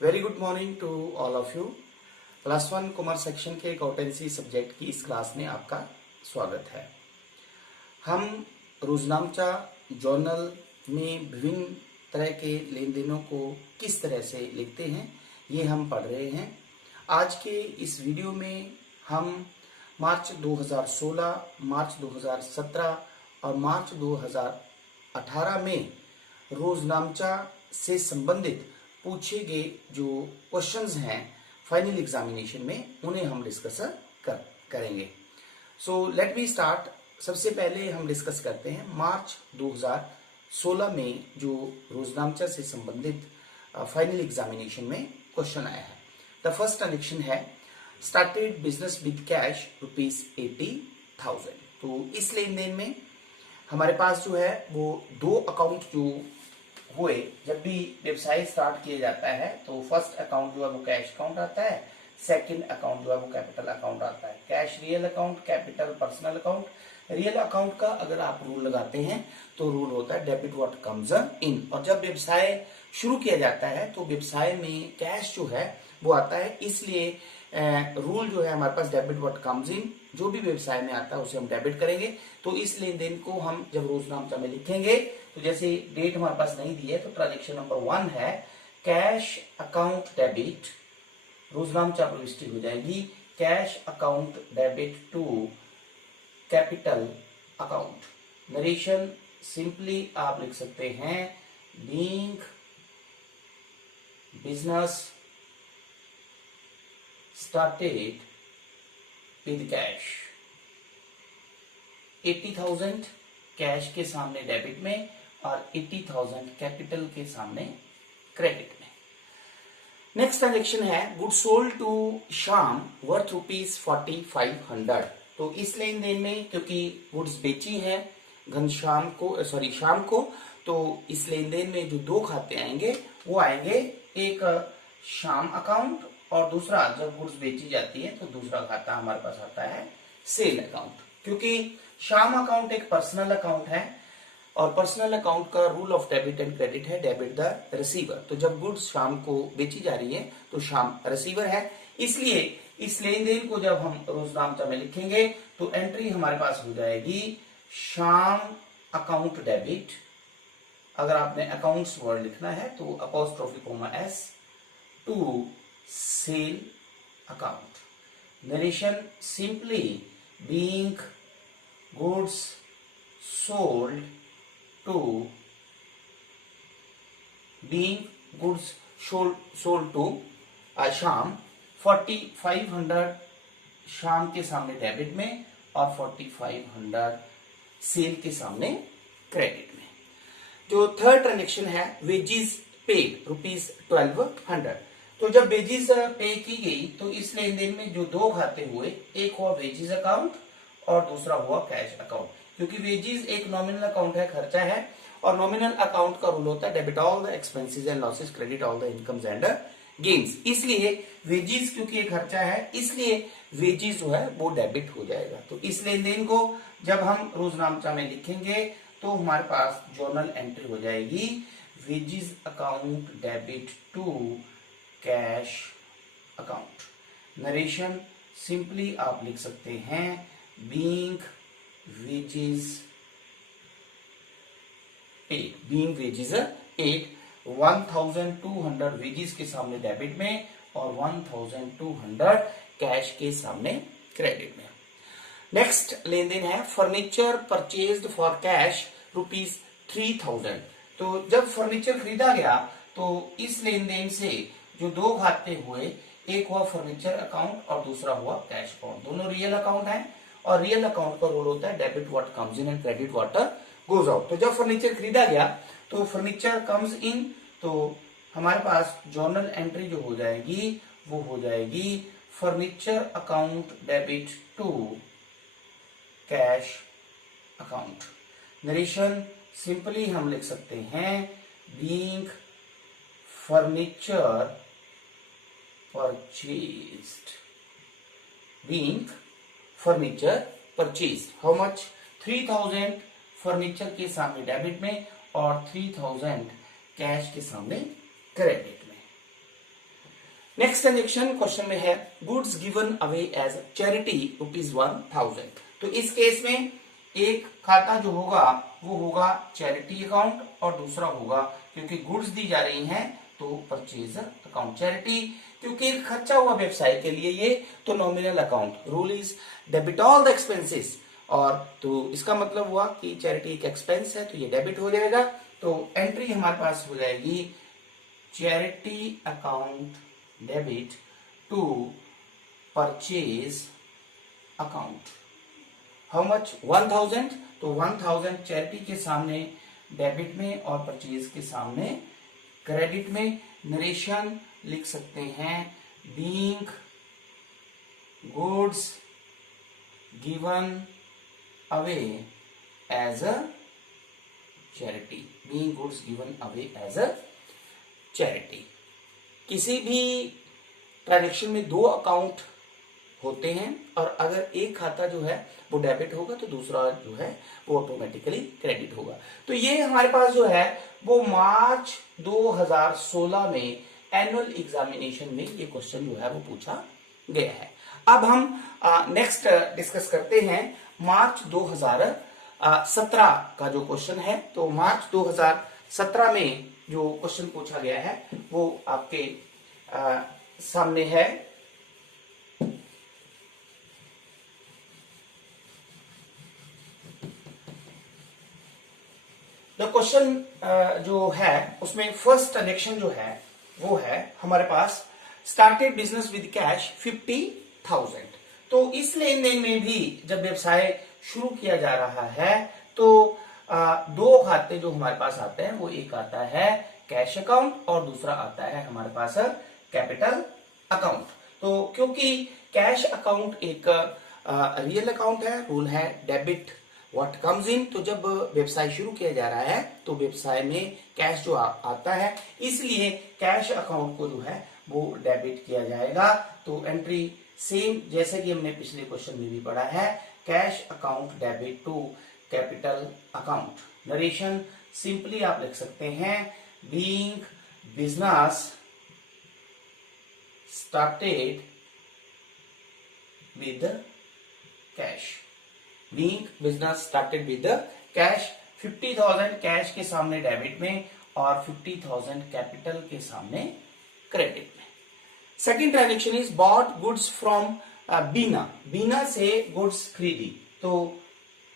Very good morning to all of you. Class 1 commerce section के accountancy subject की इस class में आपका स्वागत है। हम रोजनामचा जर्नल में विभिन्न तरह के लेन देनों को किस तरह से लिखते हैं ये हम पढ़ रहे हैं। आज के इस वीडियो में हम मार्च 2016, मार्च 2017 और मार्च 2018 में रोजनामचा से संबंधित पूछे गए जो क्वेश्चंस हैं फाइनल एग्जामिनेशन में उन्हें हम डिस्कस करेंगे। So let me start. सबसे पहले हम डिस्कस करते हैं मार्च 2016 में जो रोजनामचा से संबंधित फाइनल एग्जामिनेशन में क्वेश्चन आया है। द फर्स्ट ट्रांजेक्शन है स्टार्टेड बिजनेस विद कैश ₹80,000। तो इस लेन देन में हमारे पास जो है वो दो अकाउंट जो हुए। जब भी व्यवसाय स्टार्ट किया जाता है तो फर्स्ट अकाउंट जो है वो कैश अकाउंट आता है, सेकंड अकाउंट जो है वो कैपिटल अकाउंट आता है। Cash real account, capital personal account. Real account का अगर आप रूल लगाते हैं तो रूल होता है डेबिट व्हाट कम्स इन। और जब व्यवसाय शुरू किया जाता है तो व्यवसाय में कैश जो है वो आता है, इसलिए रूल जो है हमारे पास डेबिट व्हाट कम्स इन। जो भी व्यवसाय में आता है उसे हम डेबिट करेंगे। तो इस लेन देन को हम जब रोजनामचा में लिखेंगे तो जैसे डेट हमारे पास नहीं दी है तो ट्रांजेक्शन नंबर 1 है कैश अकाउंट डेबिट। रोजनामचा प्रविष्टि हो जाएगी cash account debit to capital account. Narration simply आप लिख सकते हैं being business started with cash. 80,000 cash के सामने डेबिट में और 80,000 कैपिटल के सामने क्रेडिट में। नेक्स्ट ट्रांजेक्शन है good sold to Shyam worth ₹4500। तो इस लेन देन में क्योंकि गुड्स बेची है घनश्याम को श्याम को, तो इस लेन देन में जो दो खाते आएंगे वो आएंगे, एक श्याम अकाउंट और दूसरा जब गुड्स बेची जाती है तो दूसरा खाता हमारे पास आता है सेल अकाउंट। क्योंकि श्याम अकाउंट एक पर्सनल अकाउंट है और पर्सनल अकाउंट का rule of debit and credit है डेबिट द रिसीवर। तो जब गुड्स श्याम को बेची जा रही है तो श्याम रिसीवर है, इसलिए इस लेन देन को जब हम रोजनामचा में लिखेंगे तो एंट्री हमारे पास हो जाएगी श्याम अकाउंट डेबिट। अगर आपने अकाउंट्स वर्ड लिखना है तो apostrophe comma S to sale account. Narration simply being goods sold to Shyam. 4500 Shyam के सामने डेबिट में और 4500 सेल के सामने क्रेडिट में। जो थर्ड ट्रांजेक्शन है वेजेस पेड ₹1200। तो जब वेजेस पे की गई तो इस लेन देन में जो दो खाते हुए, एक हुआ वेजेस अकाउंट और दूसरा हुआ कैश अकाउंट। क्योंकि वेजेस एक नॉमिनल अकाउंट है, खर्चा है, और नॉमिनल अकाउंट का रूल होता है debit all the expenses and losses, credit all the incomes and gains. इसलिए वेजेस क्योंकि एक खर्चा है इसलिए वेजेस जो है वो डेबिट हो जाएगा। तो इस लेन देन को जब हम रोजनामचा में लिखेंगे तो हमारे पास जर्नल एंट्री हो जाएगी wages account debit to cash account. Narration simply आप लिख सकते हैं being wages paid. Being wages paid 1200 wages के सामने डेबिट में और 1200 कैश के सामने क्रेडिट में। नेक्स्ट लेन देन है फर्नीचर परचेज्ड फॉर कैश ₹3000। तो जब फर्नीचर खरीदा गया तो इस लेन देन से जो दो खाते हुए, एक हुआ फर्नीचर अकाउंट और दूसरा हुआ कैश अकाउंट। दोनों रियल अकाउंट हैं और रियल अकाउंट का रूल होता है debit what comes in and credit what goes out. तो जब फर्नीचर खरीदा गया तो फर्नीचर कम्स इन, तो हमारे पास जर्नल एंट्री जो हो जाएगी वो हो जाएगी furniture account debit to cash account. Narration simply हम लिख सकते हैं being furniture purchased. Being furniture purchased how much? 3000 furniture के सामने डेबिट में और 3000 कैश के सामने क्रेडिट में। नेक्स्ट ट्रांजेक्शन क्वेश्चन में है goods given away as charity ₹1000। तो इस केस में एक खाता जो होगा वो होगा चैरिटी अकाउंट और दूसरा होगा, क्योंकि गुड्स दी जा रही हैं तो परचेजर अकाउंट। चैरिटी क्योंकि खर्चा हुआ व्यवसाय के लिए ये, तो nominal account. Rule is debit all the expenses, और तो इसका मतलब हुआ कि चैरिटी एक एक्सपेंस है तो ये डेबिट हो जाएगा। तो एंट्री हमारे पास हो जाएगी charity account debit to purchase account. How much? 1000। तो 1000 चैरिटी के सामने डेबिट में और परचेज के सामने क्रेडिट में। नरेशन लिख सकते हैं being goods given away as a charity. Being goods given away as a charity. किसी भी ट्रांजेक्शन में दो अकाउंट होते हैं, और अगर एक खाता जो है वो डेबिट होगा तो दूसरा जो है वो ऑटोमेटिकली क्रेडिट होगा। तो ये हमारे पास जो है वो मार्च 2016 में एनुअल एग्जामिनेशन में ये क्वेश्चन जो है वो पूछा गया है। अब हम नेक्स्ट डिस्कस करते हैं मार्च 2017 का जो क्वेश्चन है। तो मार्च 2017 में जो क्वेश्चन पूछा गया है वो आपके सामने है। द क्वेश्चन जो है उसमें फर्स्ट ट्रांजेक्शन जो है वो है हमारे पास स्टार्टेड बिजनेस विद कैश 50,000। तो इस लेन देन में भी जब व्यवसाय शुरू किया जा रहा है तो दो खाते जो हमारे पास आते हैं, वो एक आता है कैश अकाउंट और दूसरा आता है हमारे पास कैपिटल अकाउंट। तो क्योंकि कैश अकाउंट एक रियल अकाउंट है, रूल है डेबिट व्हाट कम्स इन। तो जब व्यवसाय शुरू किया जा रहा है तो व्यवसाय में कैश जो आता है, इसलिए कैश अकाउंट को जो है वो डेबिट किया जाएगा। तो एंट्री सेम जैसे कि हमने पिछले क्वेश्चन में भी पढ़ा है, cash account debit to capital account. Narration simply आप लिख सकते हैं being business started with cash. Being business started with cash. 50,000 cash के सामने डेबिट में और 50,000 कैपिटल के सामने क्रेडिट में। Second transaction is bought goods from Bina. Bina से गुड्स खरीदी। तो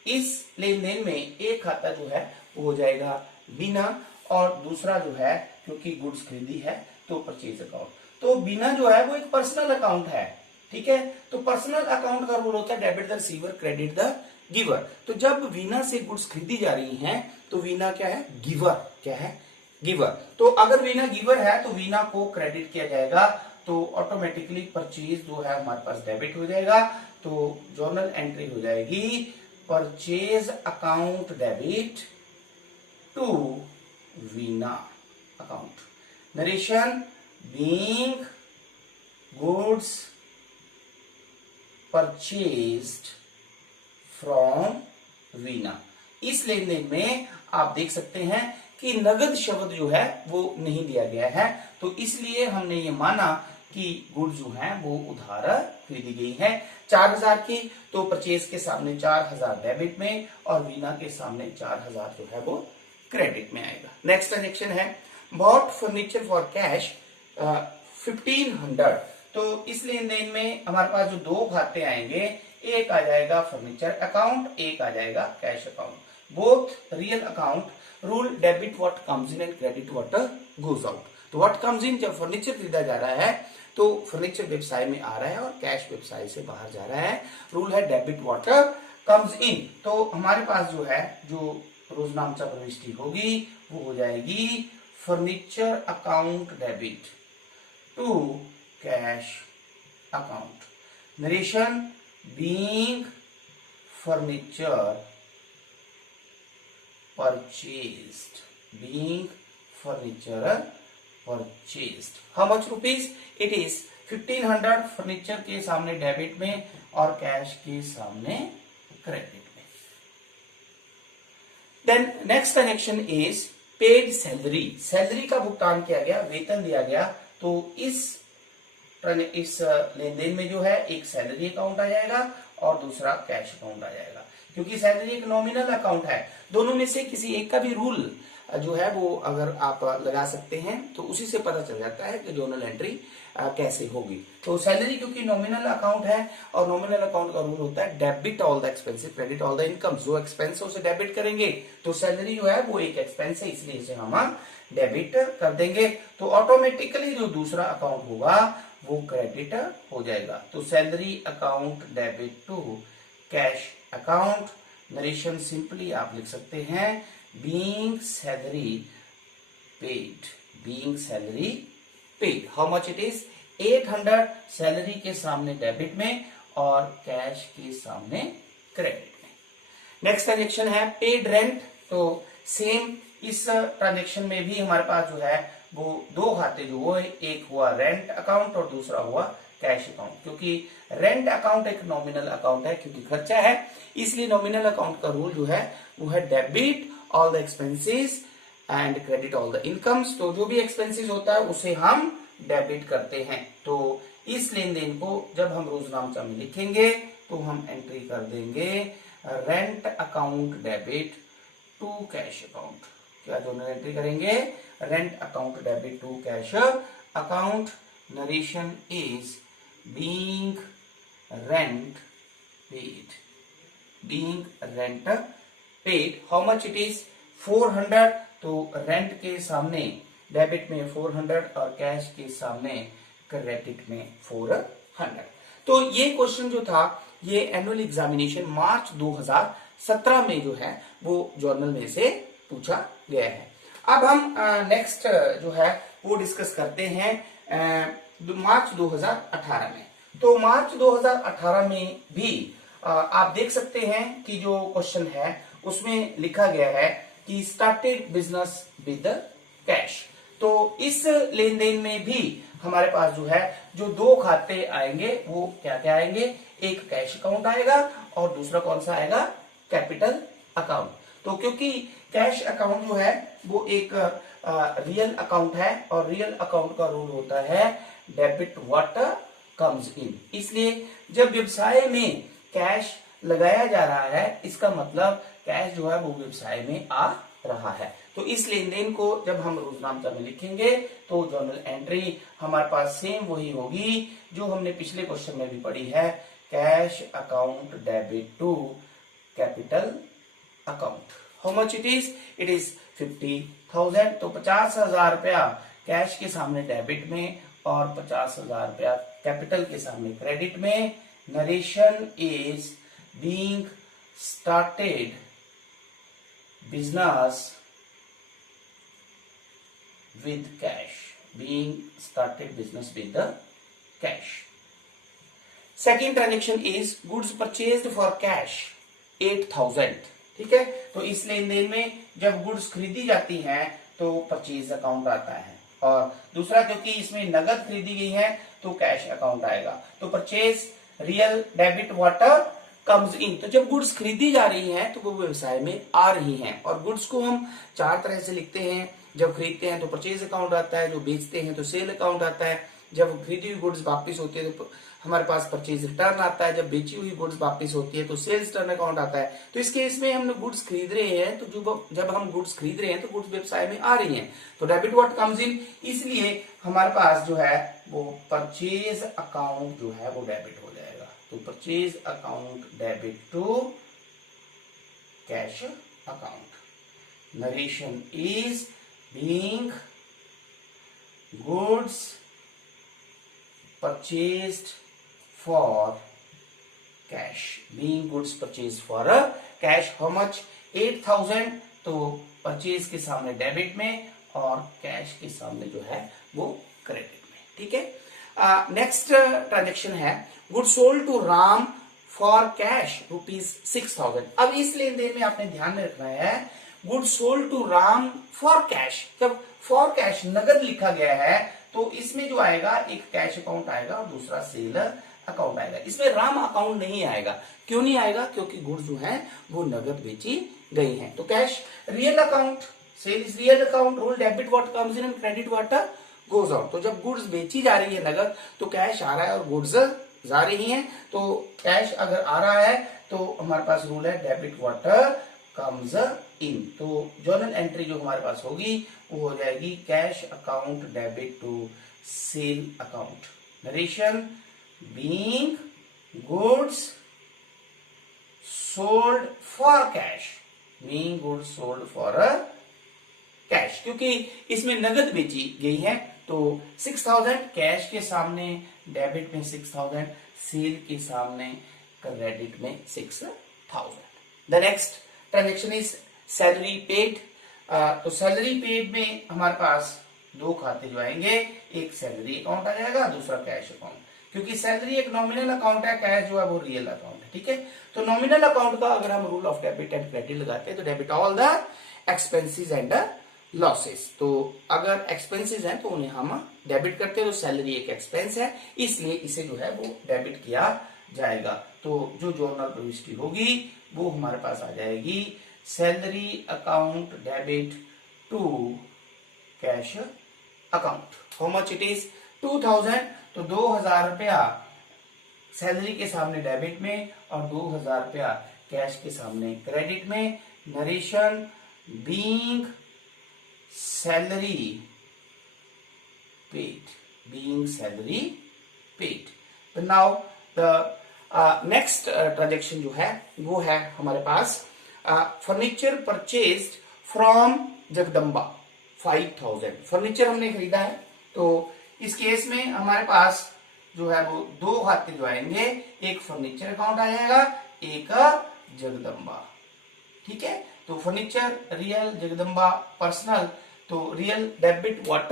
इस लेन देन में एक खाता जो है वो हो जाएगा बीना और दूसरा जो है क्योंकि गुड्स खरीदी है तो परचेज अकाउंट। तो बीना जो है वो एक पर्सनल अकाउंट है, ठीक है। तो पर्सनल अकाउंट का रूल होता है debit the receiver credit the giver. तो जब वीना से गुड्स खरीदी जा रही हैं तो वीना क्या है? गिवर। क्या है? गिवर। तो अगर वीना गिवर है तो वीना को क्रेडिट किया जाएगा, तो ऑटोमेटिकली परचेज जो है हमारे पास डेबिट हो जाएगा। तो जर्नल एंट्री हो जाएगी purchase account debit to Veena account. Narration being goods purchased from Veena. इस लेन देन में आप देख सकते हैं कि नगद शब्द जो है वो नहीं दिया गया है, तो इसलिए हमने ये माना कि गुड्स जो है वो उधार खरीदी गई है 4,000 की। तो परचेज के सामने 4,000 डेबिट में और वीना के सामने 4,000 जो है वो क्रेडिट में आएगा। नेक्स्ट ट्रांजेक्शन है बॉट फर्नीचर फॉर कैश 1,500। तो इस लेन देन में हमारे पास जो दो खाते आएंगे, एक आ जाएगा फर्नीचर अकाउंट, एक आ जाएगा cash account. Both real account. Rule debit what comes in and credit what goes out. तो व्हाट कम्स इन, जब फर्नीचर खरीदा जा रहा है तो फर्नीचर व्यवसाय में आ रहा है और कैश व्यवसाय से बाहर जा रहा है। रूल है डेबिट व्हाट कम्स इन। तो हमारे पास जो है जो रोजनामचा प्रविष्टि होगी वो हो जाएगी furniture account debit to cash account. Narration being furniture purchased. Being furniture purchased. How much rupees? It is 1,500 furniture के सामने डेबिट में और कैश के सामने क्रेडिट में। Then next transaction is paid salary. Salary का भुगतान किया गया, वेतन दिया गया। तो इस इस लेन देन में जो है एक सैलरी अकाउंट आ जाएगा और दूसरा कैश अकाउंट आ जाएगा, क्योंकि सैलरी एक नॉमिनल अकाउंट है। दोनों में से किसी एक का भी रूल जो है वो अगर आप लगा सकते हैं तो उसी से पता चल जाता है कि जर्नल एंट्री कैसे होगी। तो सैलरी क्योंकि नॉमिनल अकाउंट है और नॉमिनल अकाउंट का रूल होता है debit all the expensive credit all the income. जो एक्सपेंस है उसे डेबिट करेंगे, तो सैलरी जो है वो एक एक्सपेंस है, इसलिए इसे हम डेबिट कर देंगे। तो ऑटोमेटिकली जो दूसरा अकाउंट होगा वो क्रेडिट हो जाएगा। तो salary account debit to cash account. Narration simply आप लिख सकते हैं being salary paid, being salary paid. How much it is 800, salary के सामने डेबिट में और कैश के सामने क्रेडिट में। नेक्स्ट ट्रांजेक्शन है पेड रेंट। तो सेम इस ट्रांजेक्शन में भी हमारे पास जो है वो दो खाते जो हुए, एक हुआ रेंट अकाउंट और दूसरा हुआ कैश अकाउंट। क्योंकि रेंट अकाउंट एक नॉमिनल अकाउंट है, क्योंकि खर्चा है, इसलिए नॉमिनल अकाउंट का रूल जो है वो है debit all the expenses and credit all the incomes. तो जो भी एक्सपेंसेस होता है उसे हम डेबिट करते हैं। तो इस लेन देन को जब हम रोजनामचा में लिखेंगे तो हम एंट्री कर देंगे rent account debit to cash account. क्या दोनों एंट्री करेंगे? Rent account debit to cash account. Narration is being rent paid, being rent paid. How much it is 400। तो रेंट के सामने डेबिट में 400 और कैश के सामने क्रेडिट में 400। तो ये क्वेश्चन जो था ये एनुअल एग्जामिनेशन मार्च 2017 में जो है वो जर्नल में से पूछा गया है। अब हम नेक्स्ट जो है वो डिस्कस करते हैं मार्च 2018 में। तो मार्च 2018 में भी आप देख सकते हैं कि जो क्वेश्चन है उसमें लिखा गया है कि स्टार्टेड बिजनेस विद कैश। तो इस लेन देन में भी हमारे पास जो है जो दो खाते आएंगे वो क्या क्या आएंगे? एक कैश अकाउंट आएगा और दूसरा कौन सा आएगा? Capital account. तो क्योंकि कैश अकाउंट जो है वो एक रियल अकाउंट है और रियल अकाउंट का रूल होता है डेबिट व्हाट कम्स इन। इसलिए जब व्यवसाय में कैश लगाया जा रहा है इसका मतलब कैश जो है वो व्यवसाय में आ रहा है। तो इस लेन देन को जब हम रोजनामचा में लिखेंगे तो जर्नल एंट्री हमारे पास सेम वही होगी जो हमने पिछले क्वेश्चन में भी पढ़ी है, cash account debit to capital account. How much it is? It is 50,000। तो 50,000 रुपया कैश के सामने डेबिट में और 50,000 रुपया कैपिटल के सामने क्रेडिट में। Narration is being started business with cash, being started business with the cash. Second transaction is goods purchased for cash 8,000। ठीक है, तो इस लेन देन में जब गुड्स खरीदी जाती हैं तो परचेज अकाउंट आता है और दूसरा क्योंकि इसमें नगद खरीदी गई है तो कैश अकाउंट आएगा। तो purchase real debit water comes in. तो जब गुड्स खरीदी जा रही हैं तो वो व्यवसाय में आ रही हैं और गुड्स को हम चार तरह से लिखते हैं। जब खरीदते हैं तो परचेज अकाउंट आता है, जो बेचते हैं तो सेल अकाउंट आता है, जब खरीदी हुई गुड्स वापस होती है तो हमारे पास परचेज रिटर्न आता है, जब बेची हुई गुड्स वापस होती है तो सेल्स रिटर्न अकाउंट आता है। तो इस केस में हम गुड्स खरीद रहे हैं तो जब हम गुड्स खरीद रहे हैं तो गुड्स व्यवसाय में आ रही हैं तो डेबिट व्हाट कम्स इन, इसलिए हमारे पास जो है वो परचेज अकाउंट जो है वो डेबिट हो जाएगा। तो purchase account debit to cash account. Narration is being goods purchased for cash, being goods purchased for a cash। how much? 8,000। तो परचेज के सामने डेबिट में और कैश के सामने जो है वो क्रेडिट में। ठीक है, नेक्स्ट ट्रांजेक्शन है good sold to Ram for cash ₹6,000। अब इस लेन देन में आपने ध्यान में रखना है good sold to Ram for cash. जब फॉर कैश नगद लिखा गया है तो इसमें जो आएगा एक कैश अकाउंट आएगा और दूसरा सेल अकाउंट आएगा। इसमें राम अकाउंट नहीं आएगा। क्यों नहीं आएगा? क्योंकि गुड्स जो है वो नगद बेची गई हैं। तो cash real account, sale is real account, rule debit what comes in and credit what goes out. तो जब गुड्स बेची जा रही है नगद तो कैश आ रहा है और गुड्स जा रही हैं। तो कैश अगर आ रहा है तो हमारे पास रूल है डेबिट व्हाट कम्स इन। तो जर्नल एंट्री जो हमारे पास होगी वो हो जाएगी cash account debit to sale account. Narration being goods sold for cash, being goods sold for cash, क्योंकि इसमें नगद बेची गई है। तो 6000 कैश के सामने डेबिट में 6000, सेल के सामने क्रेडिट में 6000। The next transaction is salary paid. तो सैलरी पेड में हमारे पास दो खाते जो आएंगे, एक सैलरी अकाउंट आ जाएगा, दूसरा कैश अकाउंट। क्योंकि सैलरी एक नॉमिनल अकाउंट है, कैश जो है वो रियल अकाउंट है। ठीक है, तो नॉमिनल अकाउंट का अगर हम rule of debit and credit लगाते हैं तो debit all the expenses and losses. तो अगर एक्सपेंसेस हैं तो उन्हें हम डेबिट करते हैं। तो सैलरी एक एक्सपेंस है, इसलिए इसे जो है वो डेबिट किया जाएगा। तो जो जर्नल प्रविष्टि होगी वो हमारे पास आ जाएगी salary account debit to cash account. How much it is 2000। तो 2000 रुपया सैलरी के सामने डेबिट में और 2000 रुपया कैश के सामने क्रेडिट में। Narration being salary paid, being salary paid. तो नाउ द नेक्स्ट ट्रांजेक्शन जो है वो है हमारे पास furniture purchased from Jagdamba 5000। Furniture हमने खरीदा है। तो इस केस में हमारे पास जो है वो दो खाते जो आएंगे, एक फर्नीचर अकाउंट आ जाएगा, एक जगदम्बा। ठीक है, तो फर्नीचर रियल, जगदम्बा पर्सनल। तो रियल डेबिट व्हाट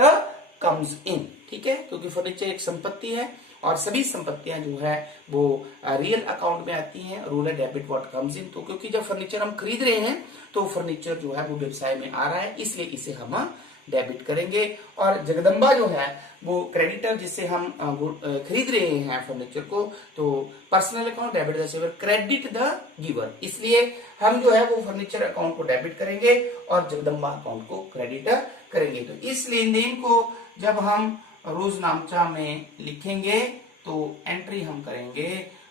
कम्स इन। ठीक है, क्योंकि फर्नीचर एक संपत्ति है और सभी संपत्तियां जो है वो रियल अकाउंट में आती हैं। रूल है डेबिट व्हाट कम्स इन। तो क्योंकि जब फर्नीचर हम खरीद रहे हैं तो फर्नीचर जो है वो व्यवसाय में आ रहा है, इसलिए इसे हम डेबिट करेंगे। और जगदम्बा जो है वो क्रेडिटर, जिससे हम खरीद रहे हैं फर्नीचर को, तो personal account debit the saver, credit the giver, इसलिए हम जो है वो फर्नीचर अकाउंट को डेबिट करेंगे और जगदम्बा अकाउंट को क्रेडिट करेंगे। तो इस लेन देन को जब हम रोजनामचा में लिखेंगे तो एंट्री हम करेंगे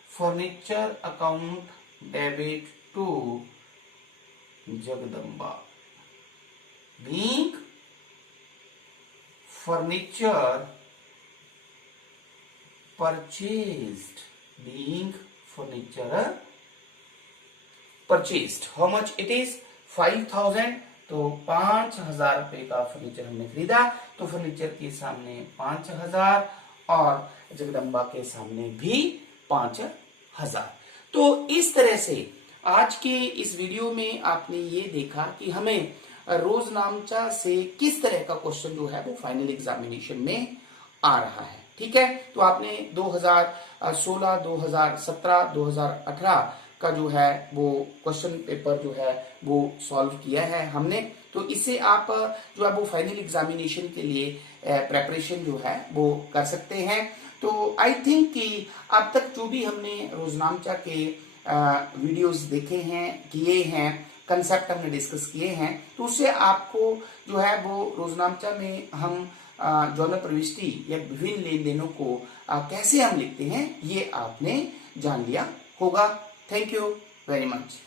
furniture account debit to Jagdamba, being furniture purchased, being furniture purchased. How much it is 5000। तो 5000 रुपए का फर्नीचर हमने खरीदा। तो फर्नीचर के सामने 5000 और जगदम्बा के सामने भी 5000। तो इस तरह से आज के इस वीडियो में आपने ये देखा कि हमें रोजनामचा से किस तरह का क्वेश्चन जो है वो फाइनल एग्जामिनेशन में आ रहा है। ठीक है, तो आपने 2016, 2017, 2018 का जो है वो क्वेश्चन पेपर जो है वो सॉल्व किया है हमने। तो इससे आप जो है वो फाइनल एग्जामिनेशन के लिए प्रेपरेशन जो है वो कर सकते हैं। तो आई थिंक कि अब तक जो भी हमने रोजनामचा के वीडियोस देखे हैं, किए हैं, कंसेप्ट हमने डिस्कस किए हैं, तो उससे आपको जो है वो रोजनामचा में हम जर्नल प्रविष्टि या विभिन्न लेन देनों को कैसे हम लिखते हैं ये आपने जान लिया होगा। Thank you very much.